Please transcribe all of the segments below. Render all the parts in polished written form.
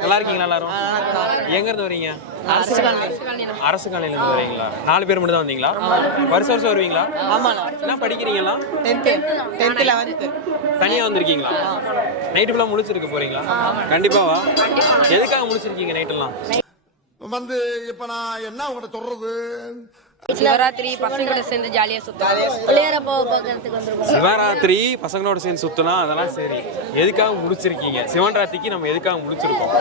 நல்லா இருக்கீங்களா எல்லாரும்? எங்க இருந்து வரீங்க? அரசு காலையில இருந்து வரீங்களா? 4 பேர் மட்டும் தான் வந்தீங்களா? வருஷம் வருவீங்களா? என்ன படிக்கிறீங்களா? 10th 11th. தனியா வந்திருக்கீங்களா? நைட்டு ஃபுல்லா முழிச்சிருக்க போறீங்களா? கண்டிப்பாவா? எதுக்காக முழிச்சிருக்கீங்க நைட் எல்லாம்? வந்து இப்ப நான் என்ன உங்கள்கிட்ட சொல்றது? சிவராத்திரி பசங்களோட சேர்ந்து ஜாலியா சுத்தலாம். பிள்ளையார பார்க்கறதுக்கு வந்திருக்கோம். சிவராத்திரி பசங்களோட சேர்ந்து சுத்தலாம், அதெல்லாம் சரி. எதுக்காக முடிச்சிருக்கீங்க? சிவன் ராத்திரிக்கு நம்ம எதுக்காக முடிச்சிருக்கோம்?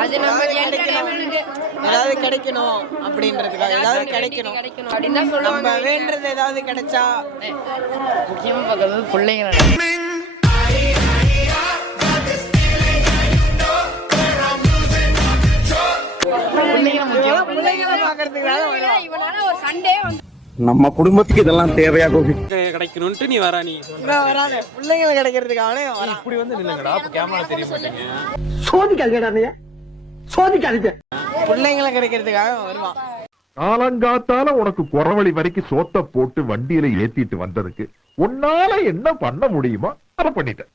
அது நம்ம என்டர்டெயின்மென்ட்க்கு ஏதாவது கிடைக்கணும் அப்படின்றதுக்காக, ஏதாவது கிடைக்கணும் அப்படின்னு தான் சொல்லுவாங்க. நம்ம வேண்டது ஏதாவது கிடைச்சா முக்கியமா பார்க்கறது பிள்ளைங்க. நம்ம குடும்பத்துக்கு இதெல்லாம் தேவையா கோபி? கிடைக்கணும்ட்டு நீ வரா, நீ வராது பிள்ளைங்களை கிடைக்கிறதுக்காக இப்படி வந்து நில்லுங்கடா. அப்ப கேமரா தெரிய மாட்டீங்க. சோதிக்காதீங்க, சோதிக்காதீங்க. பிள்ளைங்களை கிடைக்கிறதுக்காக வருவான். காலங்காத்தால உனக்கு குறவழி வரைக்கும் சோத்த போட்டு வண்டியில ஏத்திட்டு வந்ததுக்கு உன்னால என்ன பண்ண முடியுமோ அதை பண்ணிட்டேன்.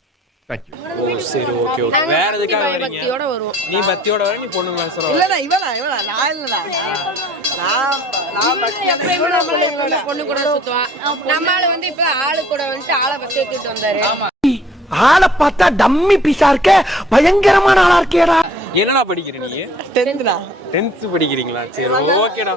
ஓ சரி, ஓகே ஓகே. வேற எதுக்காக வரீங்க? பக்தியோட வருவோம். நீ பக்தியோட வர, நீ பொண்ணு மேல சொல்ற. இல்லடா இவளா நான் இல்லடா. நான் எப்பயுமே நம்ம பொண்ணு கூட சுத்துவான். நம்மால வந்து இப்ப ஆளு கூட வந்து ஆளை பஸ் ஏத்திட்டு வந்தாரு. ஆளை பார்த்தா டம்மி பீஸா இருக்க, பயங்கரமான ஆளா இருக்கேடா. என்னடா படிக்கிற நீ? 10th. 10th படிக்கிறீங்களா? சரி ஓகேடா.